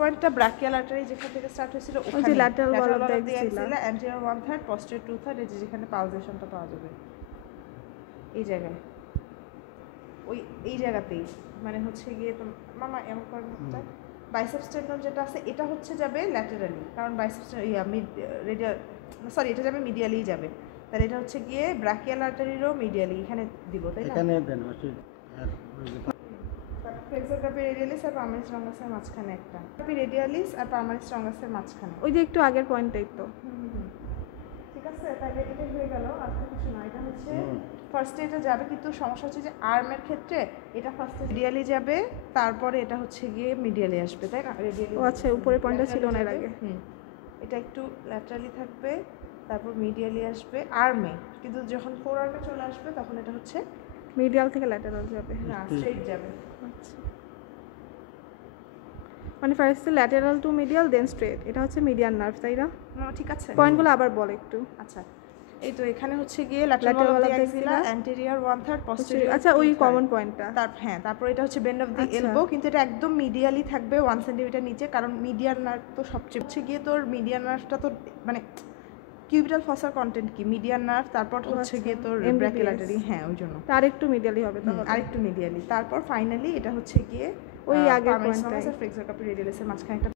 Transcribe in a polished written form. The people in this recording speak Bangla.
পয়েন্টটা ব্রাকিয়াল আর্টারি যেখান থেকে স্টার্ট হয়েছিল ওখানে ওই যে lateral wall of the axilla axilla anterior 1/3 posterior 2/3 এই যে যেখানে পালসেশনটা পাওয়া যাবে এই জায়গায় ওই এই জায়গাতেই মানে হচ্ছে গিয়ে তো মামা এমন করেন একটা বাইসেপস টেন্ডন যেটা আছে এটা হচ্ছে যাবে ল্যাটারালি কারণ বাইসেপস মিড রেডিয়াল সরি এটা যাবে মিডিয়ালি যাবে তাহলে এটা হচ্ছে গিয়ে ব্রাকিয়াল আর্টারিরও মিডিয়ালি এখানে দিব তাই না এখানে দেন হচ্ছে ফ্লেক্সর কাপি রেডিয়ালিস আর পার্মানেন্ট স্ট্রঙ্গাসের মাঝখানে একটা কাপি রেডিয়ালিস আর পার্মানেন্ট স্ট্রঙ্গাসের মাঝখানে ওই যে একটু আগের পয়েন্টটাই তো ঠিক আছে তাহলে এটা হয়ে গেল আর কিছু না এটা হচ্ছে ফার্স্টে এটা যাবে কিন্তু সমস্যা হচ্ছে যে আর্মের ক্ষেত্রে এটা ফার্স্টে রেডিয়ালি যাবে তারপরে এটা হচ্ছে গিয়ে মিডিয়ালি আসবে তাই না রেডিয়ালি ও আচ্ছা উপরে পয়েন্টটা ছিল না এর আগে এটা একটু ল্যাটারালি থাকবে তারপর মিডিয়ালি আসবে আর্মে কিন্তু যখন ফোর আর্মে চলে আসবে তখন এটা হচ্ছে মিডিয়াল থেকে ল্যাটারাল যাবে না স্ট্রেট যাবে আচ্ছা মানে ফার্স্টে ল্যাটারাল টু মিডিয়াল দেন স্ট্রেট এটা হচ্ছে মিডিয়ান নার্ভ তাই না ঠিক আছে পয়েন্টগুলো আবার বল একটু আচ্ছা এই তো এখানে হচ্ছে গিয়ে lateral wall of the axilla anterior 1/3 posterior আচ্ছা ওই কমন পয়েন্টটা তারপর এটা হচ্ছে বেন্ড অফ দি এলবো কিন্তু এটা একদম মিডিয়ালি থাকবে 1 সেন্টিমিটার নিচে কারণ মিডিয়ান নার্ভ তো সবচেয়ে হচ্ছে গিয়ে তোর মিডিয়ান নার্ভটা তো মানে কিউবিটাল ফসার কন্টেন্ট কি মিডিয়ান নার্ভ তারপর হচ্ছে গিয়ে তোর ব্রাকিয়াল আর্টারি হ্যাঁ ওই জন্য তার একটু মিডিয়ালি হবে তাহলে আরেকটু মিডিয়ালি তারপর ফাইনালি এটা হচ্ছে গিয়ে ওই আগের পয়েন্টটা ফ্লেক্সর কাপি রেডিয়ালিসের মাঝখানে একটা